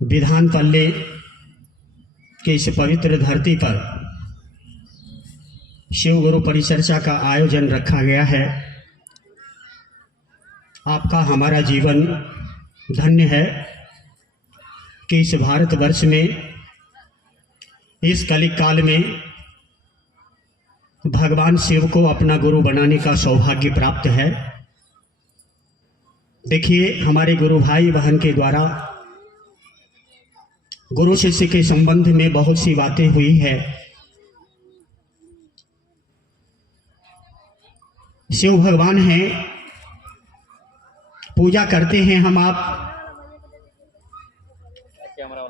विधान पल्ले के इस पवित्र धरती पर शिव गुरु परिचर्चा का आयोजन रखा गया है। आपका हमारा जीवन धन्य है कि इस भारतवर्ष में इस कलिक काल में भगवान शिव को अपना गुरु बनाने का सौभाग्य प्राप्त है। देखिए, हमारे गुरु भाई बहन के द्वारा गुरु शिष्य के संबंध में बहुत सी बातें हुई है। शिव भगवान हैं, पूजा करते हैं हम आप,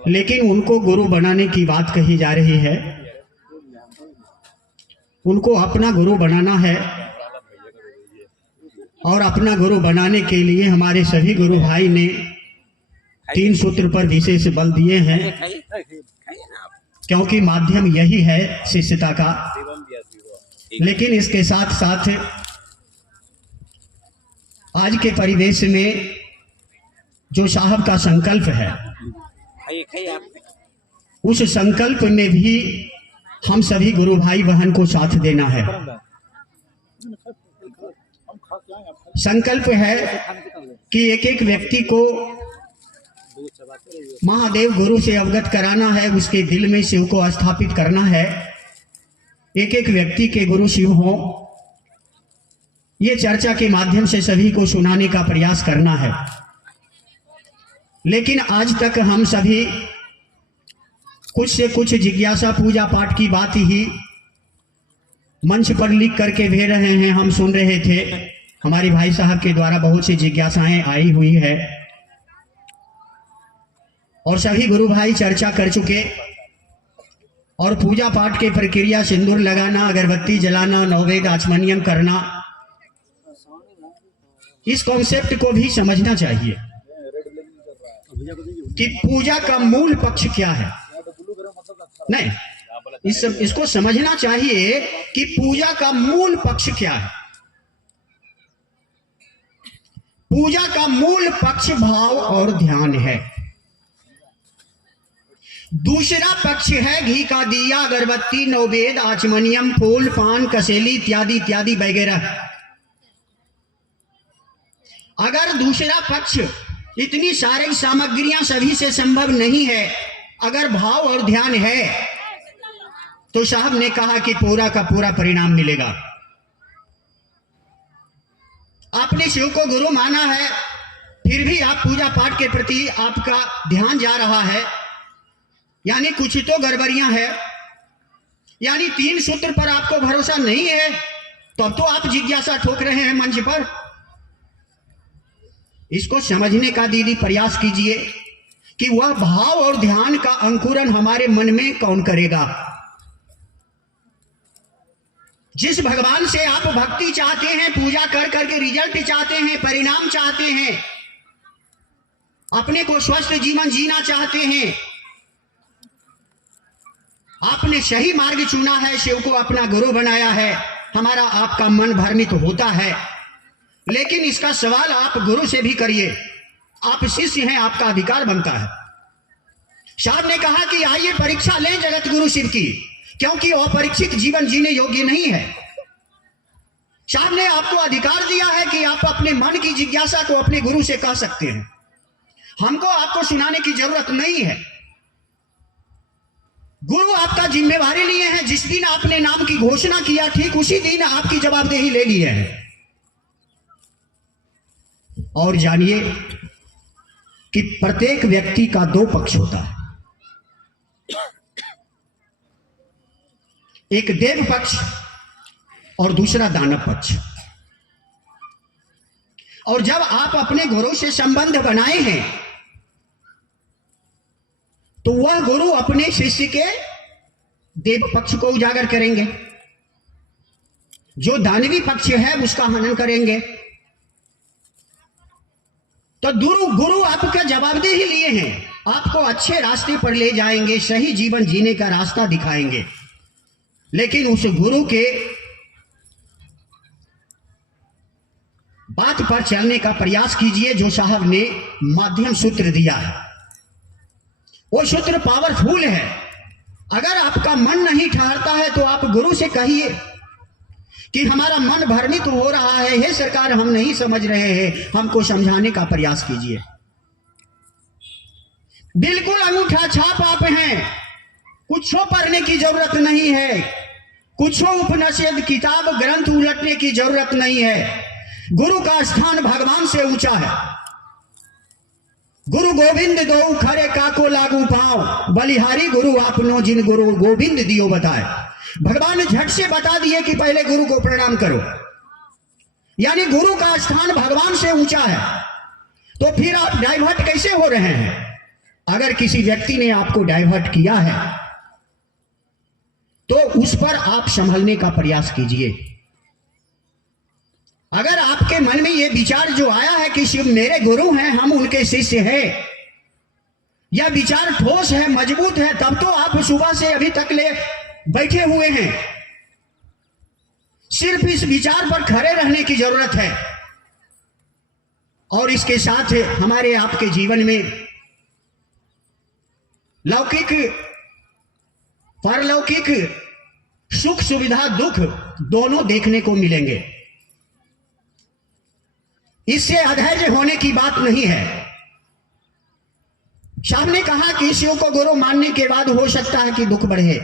लेकिन उनको गुरु बनाने की बात कही जा रही है। उनको अपना गुरु बनाना है और अपना गुरु बनाने के लिए हमारे सभी गुरु भाई ने 3 सूत्र पर विशेष बल दिए हैं, क्योंकि माध्यम यही है शिष्यता का। लेकिन इसके साथ साथ आज के परिवेश में जो साहब का संकल्प है, उस संकल्प में भी हम सभी गुरु भाई बहन को साथ देना है। संकल्प है कि एक एक व्यक्ति को महादेव गुरु से अवगत कराना है, उसके दिल में शिव को स्थापित करना है। एक एक व्यक्ति के गुरु शिव हो, ये चर्चा के माध्यम से सभी को सुनाने का प्रयास करना है। लेकिन आज तक हम सभी कुछ से कुछ जिज्ञासा पूजा पाठ की बात ही मंच पर लिख करके भेज रहे हैं। हम सुन रहे थे, हमारे भाई साहब के द्वारा बहुत सी जिज्ञासाएं आई हुई है और सभी गुरु भाई चर्चा कर चुके। और पूजा पाठ के प्रक्रिया, सिंदूर लगाना, अगरबत्ती जलाना, नौवेद आचमनियम करना, इस कॉन्सेप्ट को भी समझना चाहिए कि पूजा का मूल पक्ष क्या है। नहीं, इसको समझना चाहिए कि पूजा का मूल पक्ष क्या है। पूजा का मूल पक्ष भाव और ध्यान है। दूसरा पक्ष है घी का दिया, अगरबत्ती, नौवेद, आचमनियम, फूल, पान, कसेली इत्यादि इत्यादि वगैरह। अगर दूसरा पक्ष, इतनी सारी सामग्रियां सभी से संभव नहीं है, अगर भाव और ध्यान है तो साहब ने कहा कि पूरा का पूरा परिणाम मिलेगा। आपने शिव को गुरु माना है, फिर भी आप पूजा पाठ के प्रति आपका ध्यान जा रहा है, यानी कुछ तो गड़बड़ियां है, यानी 3 सूत्र पर आपको भरोसा नहीं है, तब तो आप जिज्ञासा ठोक रहे हैं मंच पर। इसको समझने का दीदी प्रयास कीजिए कि वह भाव और ध्यान का अंकुरन हमारे मन में कौन करेगा। जिस भगवान से आप भक्ति चाहते हैं, पूजा कर करके रिजल्ट चाहते हैं, परिणाम चाहते हैं, अपने को स्वस्थ जीवन जीना चाहते हैं, आपने सही मार्ग चुना है, शिव को अपना गुरु बनाया है, हमारा आपका मन भ्रमित होता है। लेकिन इसका सवाल आप गुरु से भी करिए। आप शिष्य हैं, आपका अधिकार बनता है। साहब ने कहा कि आइए परीक्षा लें जगत गुरु शिव की, क्योंकि अपरीक्षित जीवन जीने योग्य नहीं है। साहब ने आपको अधिकार दिया है कि आप अपने मन की जिज्ञासा को अपने गुरु से कह सकते हैं। हमको आपको सुनाने की जरूरत नहीं है। गुरु आपका जिम्मेवारी लिए हैं। जिस दिन आपने नाम की घोषणा किया, ठीक उसी दिन आपकी जवाबदेही ले ली है। और जानिए कि प्रत्येक व्यक्ति का 2 पक्ष होता है, एक देव पक्ष और दूसरा दानव पक्ष। और जब आप अपने गुरु से संबंध बनाए हैं तो वह गुरु अपने शिष्य के देव पक्ष को उजागर करेंगे, जो दानवी पक्ष है उसका हनन करेंगे। तो गुरु आपका जवाबदेही लिए हैं, आपको अच्छे रास्ते पर ले जाएंगे, सही जीवन जीने का रास्ता दिखाएंगे। लेकिन उस गुरु के बात पर चलने का प्रयास कीजिए जो साहब ने माध्यम सूत्र दिया है। वो सूत्र पावरफुल है। अगर आपका मन नहीं ठहरता है तो आप गुरु से कहिए कि हमारा मन भ्रमित हो रहा है, हे सरकार हम नहीं समझ रहे हैं, हमको समझाने का प्रयास कीजिए। बिल्कुल अंगूठा छाप आप हैं, कुछ पढ़ने की जरूरत नहीं है, कुछ उपनिषद किताब ग्रंथ उलटने की जरूरत नहीं है। गुरु का स्थान भगवान से ऊंचा है। गुरु गोविंद दो खरे काको लागू पाओ, बलिहारी गुरु आपनो जिन गुरु गोविंद दियो बताए। भगवान झट से बता दिए कि पहले गुरु को प्रणाम करो, यानी गुरु का स्थान भगवान से ऊंचा है। तो फिर आप डाइवर्ट कैसे हो रहे हैं? अगर किसी व्यक्ति ने आपको डाइवर्ट किया है तो उस पर आप संभलने का प्रयास कीजिए। अगर आपके मन में यह विचार जो आया है कि शिव मेरे गुरु हैं, हम उनके शिष्य हैं, यह विचार ठोस है, मजबूत है, तब तो आप सुबह से अभी तक ले बैठे हुए हैं। सिर्फ इस विचार पर खड़े रहने की जरूरत है। और इसके साथ हमारे आपके जीवन में लौकिक परलौकिक सुख सुविधा दुख दोनों देखने को मिलेंगे। इससे अधैर्य होने की बात नहीं है। शाह ने कहा कि शिव को गुरु मानने के बाद हो सकता है कि दुख बढ़े,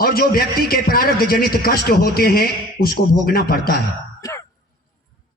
और जो व्यक्ति के प्रारब्ध जनित कष्ट होते हैं उसको भोगना पड़ता है।